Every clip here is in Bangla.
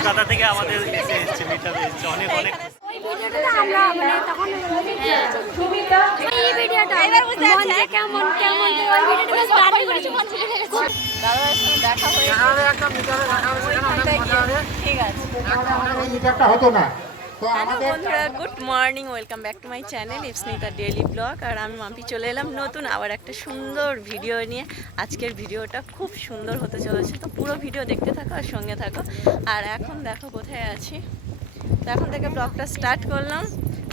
কলকাতা থেকে আমাদের এসে এসছে মিটা এসছে অনেক অনেক। ওই ভিডিওটা আমরা মানে মন দেখা হয়ে ঠিক আছে। হতো না। হ্যালো বন্ধুরা good morning welcome back to my channel Ipsnita daily vlog আর আমি মাম্পি চলে এলাম নতুন আবার একটা সুন্দর ভিডিও নিয়ে। আজকের ভিডিওটা খুব সুন্দর হতে চলেছে তো পুরো ভিডিও দেখতে থাকো আর সঙ্গে থাকো। আর এখন দেখো কোথায় আছি। তো এখন থেকে ব্লগটা স্টার্ট করলাম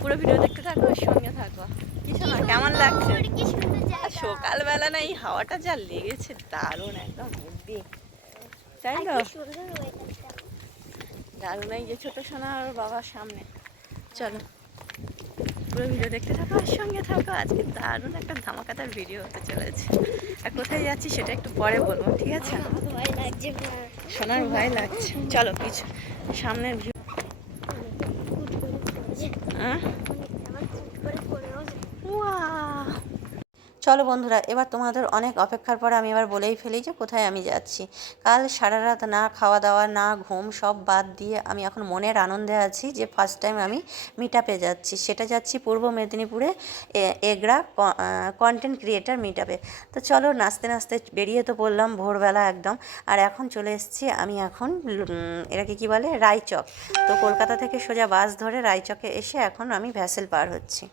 পুরো ভিডিও দেখতে থাকো আর সঙ্গে থাকো। কিছু না কেমন লাগছে? আর সকালবেলা না এই হাওয়াটা যা লেগেছে দারুণ একদম তাই তো? দারুণ এই যে ছোট সোনা আর বাবার সামনে। চলো, পুরো ভিডিও দেখতে থাকো আর সঙ্গে থাকো। আজকে দারুণ একটা ধামাকাতার ভিডিও হতে চলেছে। আর কোথায় যাচ্ছি সেটা একটু পরে বলব, ঠিক আছে? সোনার ভয় লাগছে। চলো কিছু সামনের ভিউ হ্যাঁ চলো বন্ধুরা, এবার তোমাদের অনেক অপেক্ষার পরে আমি এবার বলেই ফেলি যে কোথায় আমি যাচ্ছি। কাল সারা রাত না খাওয়া দাওয়া, না ঘুম সব বাদ দিয়ে আমি এখন মনের আনন্দে আছি যে ফার্স্ট টাইম আমি মিট আপে যাচ্ছি। সেটা যাচ্ছি পূর্ব মেদিনীপুরে এ- এগরা কন্টেন্ট ক্রিয়েটার মিট আপে তো চলো নাচতে নাচতে বেরিয়ে তো পড়লাম ভোরবেলা একদম। আর এখন চলে এসেছি আমি এখন এটাকে কি বলে? রায়চক। তো কলকাতা থেকে সোজা বাস ধরে রায়চকে এসে এখন আমি ভ্যাসেল পার হচ্ছি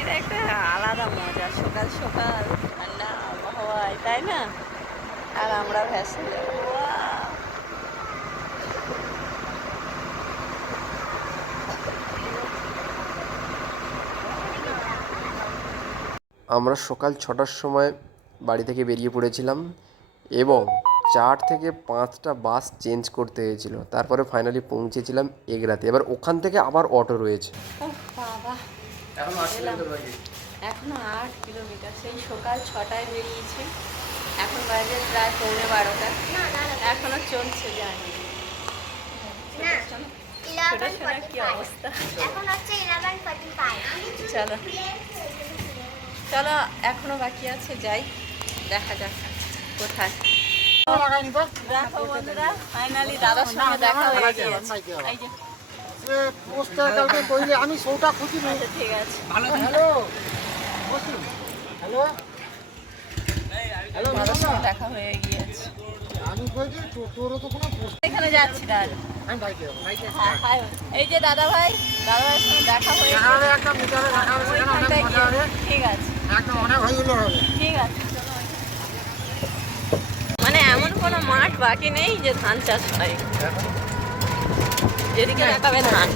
এটা একটা আলাদা মজা সকাল সকাল ঠান্ডা আবহাওয়ায় তাই না? আর আমরা ভ্যাসেলে আমরা সকাল ছটার সময় বাড়ি থেকে বেরিয়ে পড়েছিলাম এবং চার থেকে পাঁচটা বাস চেঞ্জ করতে হয়েছিল। তারপরে ফাইনালি পৌঁছেছিলাম এগরাতে। এবার ওখান থেকে আবার অটো রয়েছে। বাবা। এখনও আট কিলোমিটার সেই সকাল ছটায় বেরিয়েছি। এখন বাজে প্রায় পৌনে বারোটা। এখনও চলছে জানি ছোট সোনার কি অবস্থা? চলো। চলো এখনও বাকি আছে যাই দেখা যাক কোথায়। দেখো বন্ধুরা ফাইনালি দাদার সঙ্গে দেখা হয়ে গিয়েছে। এই যে। পোস্টার কালকে কইলে আমি সৌটা খুঁজি আচ্ছা, ঠিক আছে। হ্যালো দেখা হয়ে গিয়েছে। এখানে যাচ্ছি দাদা হ্যাঁ। এই যে দাদা ভাই দাদা ভাইয়ের সঙ্গে দেখা হয়ে ঠিক আছে। ঠিক আছে মানে এমন কোনো মাঠ বাকি নেই যে ধান চাষ হয়। যেদিকে তাকাবে ধান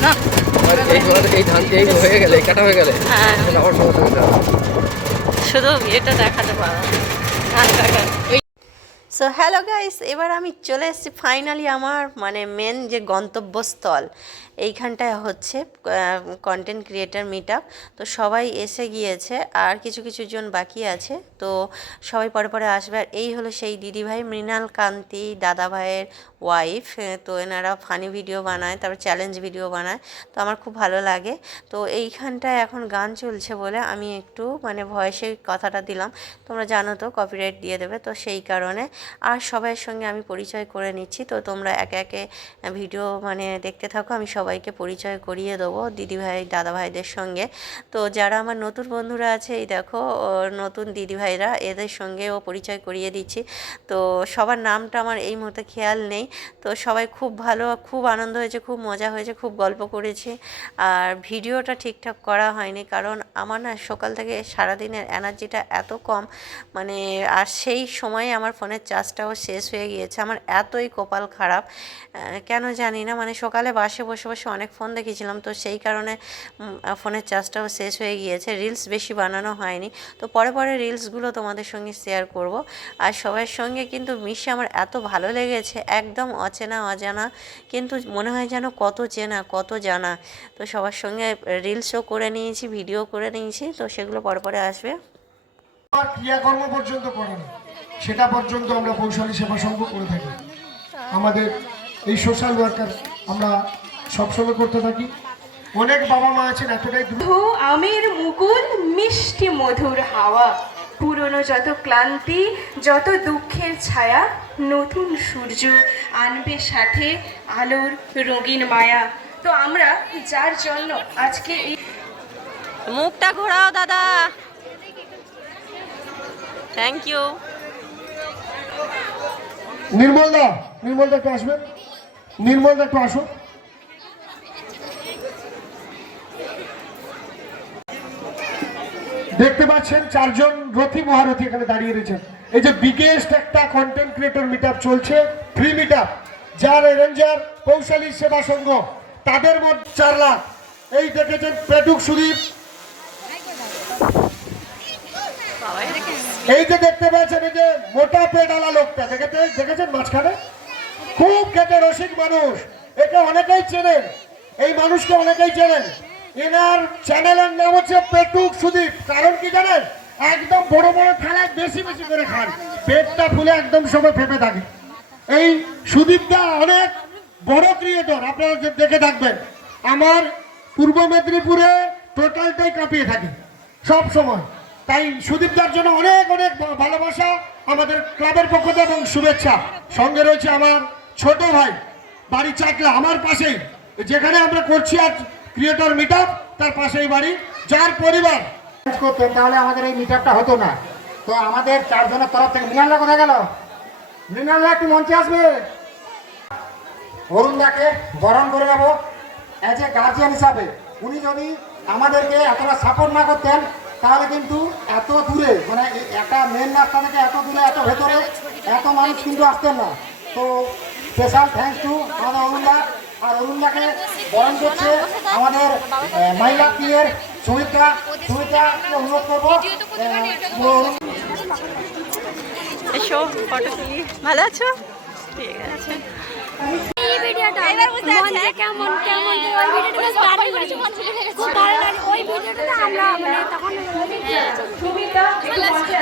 এই ধান এই হয়ে গেলে কাটা হয়ে গেলে হ্যাঁ। আবার সমস্যা শুধু এটা দেখাতে পারো। ধান কাটা। সো হ্যালো গাইস এবার আমি চলে এসেছি ফাইনালি আমার মানে মেন যে গন্তব্যস্থল, এইখানটায় হচ্ছে কন্টেন্ট ক্রিয়েটার মিট আপ তো সবাই এসে গিয়েছে, আর কিছু কিছু জন বাকি আছে। তো সবাই পরে পরে আসবে, আর এই হলো সেই দিদিভাই মৃণাল কান্তি দাদা ভাইয়ের ওয়াইফ তো এনারা ফানি ভিডিও বানায়, তারপর চ্যালেঞ্জ ভিডিও বানায়, তো আমার খুব ভালো লাগে। তো এইখানটায় এখন গান চলছে বলে আমি একটু মানে ভয়েসে কথাটা দিলাম। তোমরা জানো তো কপিরাইট দিয়ে দেবে, তো সেই কারণে আর সবাইয়ের সঙ্গে আমি পরিচয় করে নিচ্ছি। তো তোমরা একে একে ভিডিও মানে দেখতে থাকো, আমি সবাইকে পরিচয় করিয়ে দেবো দিদিভাই দাদাভাইদের সঙ্গে। তো যারা আমার নতুন বন্ধুরা আছে, এই দেখো নতুন দিদিভাইরা এদের সঙ্গেও পরিচয় করিয়ে দিচ্ছি। তো সবার নামটা আমার এই মুহূর্তে খেয়াল নেই। তো সবাই খুব ভালো, খুব আনন্দ হয়েছে, খুব মজা হয়েছে, খুব গল্প করেছি। আর ভিডিওটা ঠিকঠাক করা হয়নি, কারণ আমার না সকাল থেকে সারাদিনের এনার্জিটা এত কম মানে আর সেই সময়ে আমার ফোনের চার্জটাও শেষ হয়ে গিয়েছে। আমার এতই কপাল খারাপ। কেন জানি না মানে সকালে বাসে বসে বসে অনেক ফোন দেখেছিলাম, তো সেই কারণে ফোনের চার্জটাও শেষ হয়ে গিয়েছে। রিলস বেশি বানানো হয়নি। তো পরে পরে রিলসগুলো তোমাদের সঙ্গে শেয়ার করব। আর সবার সঙ্গে কিন্তু মিশে আমার এত ভালো লেগেছে, একদম অচেনা, অজানা। কিন্তু মনে হয় যেন কত চেনা, কত জানা। তো সবার সঙ্গে রিলসও করে নিয়েছি ভিডিও করে নিয়েছি, তো সেগুলো পরে পরে আসবে। ক্রিয়াকর্ম পর্যন্ত করে না। সেটা পর্যন্ত আমরা পৌশালী সেবা সংঘ করে থাকি। আমাদের এই সোশ্যাল ওয়ার্কার আমরা সবসময় করতে থাকি। অনেক বাবা মা আছেন এতটাই আমের মুকুল মিষ্টি মধুর হাওয়া। পুরনো যত ক্লান্তি যত দুঃখের ছায়া নতুন সূর্য আনবে সাথে আলোর রঙিন মায়া। তো আমরা যার জন্য আজকে এই মুখটা ঘোরাও দাদা। থ্যাংক ইউ নির্মল দা নির্মল দা একটু আসবেন? নির্মল দা একটু আসুন। দেখতে পাচ্ছেন চারজন রথী মহারথী এখানে দাঁড়িয়ে রয়েছেন। এই যে বিগেস্ট একটা কন্টেন্ট ক্রিয়েটর মিট চলছে ফ্রি মিট যার রেঞ্জার কৌশলী সেবা সংঘ, তাদের মধ্যে চার লাখ। এই দেখেছেন পেটুক সুদীপ এই যে দেখতে পাচ্ছেন, এই যে মোটা পেটালা লোকটা দেখেছে দেখেছেন মাঝখানে? খুব খেতে রসিক মানুষ। একে অনেকেই চেনেন। এই মানুষকে অনেকেই চেনেন। এনার চ্যানেলের নাম হচ্ছে পেটুক সুদীপ। কারণ কি জানেন? একদম বড় বড় থালায় বেশি বেশি করে খান। পেটটা ফুলে একদম সময় ফেপে থাকে। এই সুদীপটা অনেক বড় ক্রিয়েটর আপনারা দেখে থাকবেন। আমার পূর্ব মেদিনীপুরে টোটালটাই কাঁপিয়ে থাকে। সব সময়। তাই সুদীপদার জন্য অনেক অনেক ভালোবাসা আমাদের ক্লাবের পক্ষ থেকে এবং শুভেচ্ছা। সঙ্গে রয়েছে আমার ছোট ভাই, বাড়ি চাকলা, আমার পাশেই যেখানে আমরা করছি আজ ক্রিয়েটর মিট তার পাশেই বাড়ি, যার পরিবার। করতেন তাহলে আমাদের এই মিটারটা হতো না। তো আমাদের চারজনের তরফ থেকে মৃণালদা কোথায় গেল? মৃণালদা একটু মঞ্চে আসবে? অরুণদাকে বরণ করে নেব। অ্যাজ এ গার্জিয়ান হিসাবে, উনি যদি আমাদেরকে এতটা সাপোর্ট না করতেন তাহলে কিন্তু এত দূরে মানে একটা মেন রাস্তা থেকে এত দূরে এত ভেতরে এত মানুষ কিন্তু আসতেন না। তো স্পেশাল থ্যাঙ্কস টু আমাদের অরুণদা। আর অরুণদাকে বরণ করছে আমাদের মাইলা পিয়ের সুমিত্রা। সুমিত্রাকে অনুরোধ করব আহ, এসো ফটো তুলি। ভালো আছো? ঠিক আছে। এই ভিডিওটা মঞ্চে কেমন কেমন ওই ভিডিওটা বেশ দারুণ করেছে খুব ভালো লাগে ওই ভিডিওটা আমরা মানে তখন সুমিতা একটু মঞ্চে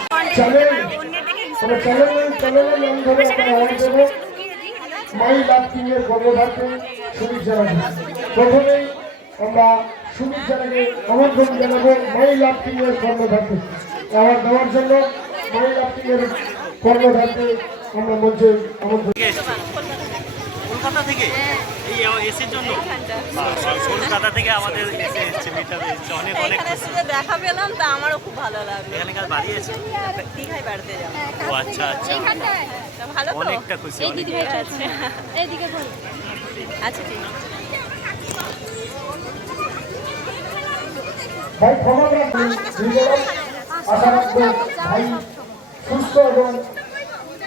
মানে দেবো। মাই লাভ কিং এর কর্মধারকে সুদীপ জানাব প্রথমেই আমরা সুদীপ জানাকে আমন্ত্রণ জানাব মাই লাভ কিং এর কর্মধারকে আমার দেওয়ার জন্য মাই লাভ কিং এর কর্মধারকে আমরা মঞ্চে। কলকাতা থেকে? এই এসির জন্য? কলকাতা থেকে আমাদের এসে এসছে মিটা এসছে। অনেক অনেক এখানে দেখা পেলাম তা আমারও খুব ভালো লাগল। এখানকার বাড়ি আছে? দীঘায় বেড়াতে যাব। ও আচ্ছা আচ্ছা। ভালো তো? অনেকটা খুশি অনেক আচ্ছা। এইদিকে বল আচ্ছা ঠিক আছে। ভাই ক্ষমা নিজেরা আশা রাখব ভাই সুস্থ এবং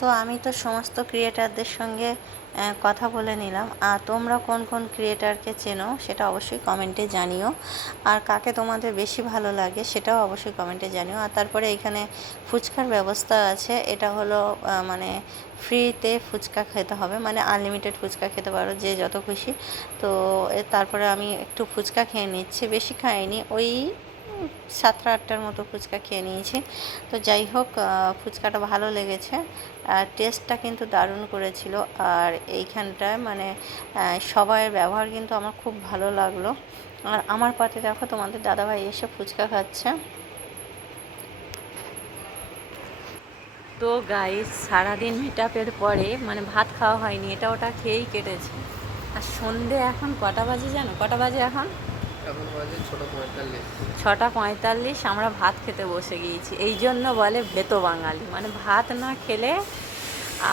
তো আমি তো সমস্ত ক্রিয়েটারদের সঙ্গে কথা বলে নিলাম। আর তোমরা কোন কোন ক্রিয়েটারকে চেনো সেটা অবশ্যই কমেন্টে জানিও। আর কাকে তোমাদের বেশি ভালো লাগে সেটাও অবশ্যই কমেন্টে জানিও। আর তারপরে এখানে ফুচকার ব্যবস্থা আছে। এটা হলো মানে ফ্রিতে ফুচকা খেতে হবে। মানে আনলিমিটেড ফুচকা খেতে পারো, যে যত খুশি। তো তারপরে আমি একটু ফুচকা খেয়ে নিচ্ছি। বেশি খাইনি। ওই সাতটা আটটার মতো ফুচকা খেয়ে নিয়েছি। তো যাই হোক ফুচকাটা ভালো লেগেছে। আর টেস্টটা কিন্তু দারুণ করেছিল। আর এইখানটায় মানে সবাইয়ের ব্যবহার কিন্তু আমার খুব ভালো লাগল। আর আমার পাতে দেখো, তোমাদের দাদাভাই এসে ফুচকা খাচ্ছে। তো গাইস সারাদিন মিটাপের পরে মানে ভাত খাওয়া হয়নি, এটা ওটা খেয়েই কেটেছে। আর সন্ধে এখন কটা বাজে জানো? কটা বাজে এখন? ছোটো পঁয়তাল্লিশ। আমরা ভাত খেতে বসে গিয়েছি। এই জন্য বলে ভেতো বাঙালি। মানে ভাত না খেলে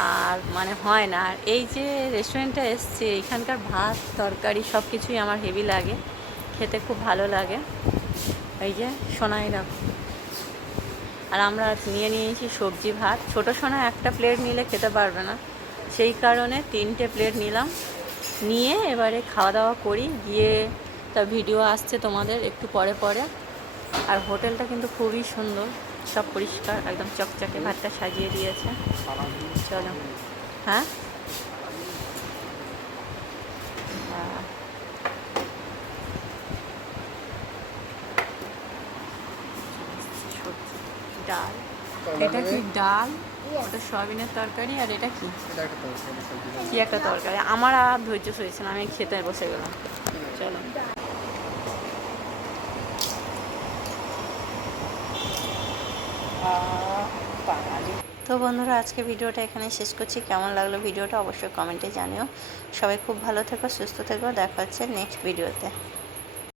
আর মানে হয় না। আর এই যে রেস্টুরেন্টটা এসছে, এখানকার ভাত, তরকারি সব কিছুই আমার হেভি লাগে। খেতে খুব ভালো লাগে। এই যে সোনাই রাখো আর আমরা নিয়ে নিয়েছি সবজি ভাত। ছোটো সোনা একটা প্লেট নিলে খেতে পারবে না। সেই কারণে তিনটে প্লেট নিলাম। নিয়ে এবারে খাওয়া দাওয়া করি। গিয়ে তা ভিডিও আসছে তোমাদের একটু পরে পরে। আর হোটেলটা কিন্তু খুবই সুন্দর সব পরিষ্কার একদম চকচকে ভাতটা সাজিয়ে দিয়েছে। চলো। হ্যাঁ? ডাল এটা কি ডাল? ওটা সয়াবিনের তরকারি আর এটা কি? কি একটা তরকারি? আমার আর ধৈর্য হয়েছে না আমি খেতে বসে গেলাম। চলো। তো বন্ধুরা, আজকে ভিডিওটা এখানে শেষ করছি। কেমন লাগল ভিডিওটা অবশ্যই কমেন্টে জানিও। সবাই খুব ভালো থেকো, সুস্থ থেকো। দেখা হচ্ছে নেক্সট ভিডিওতে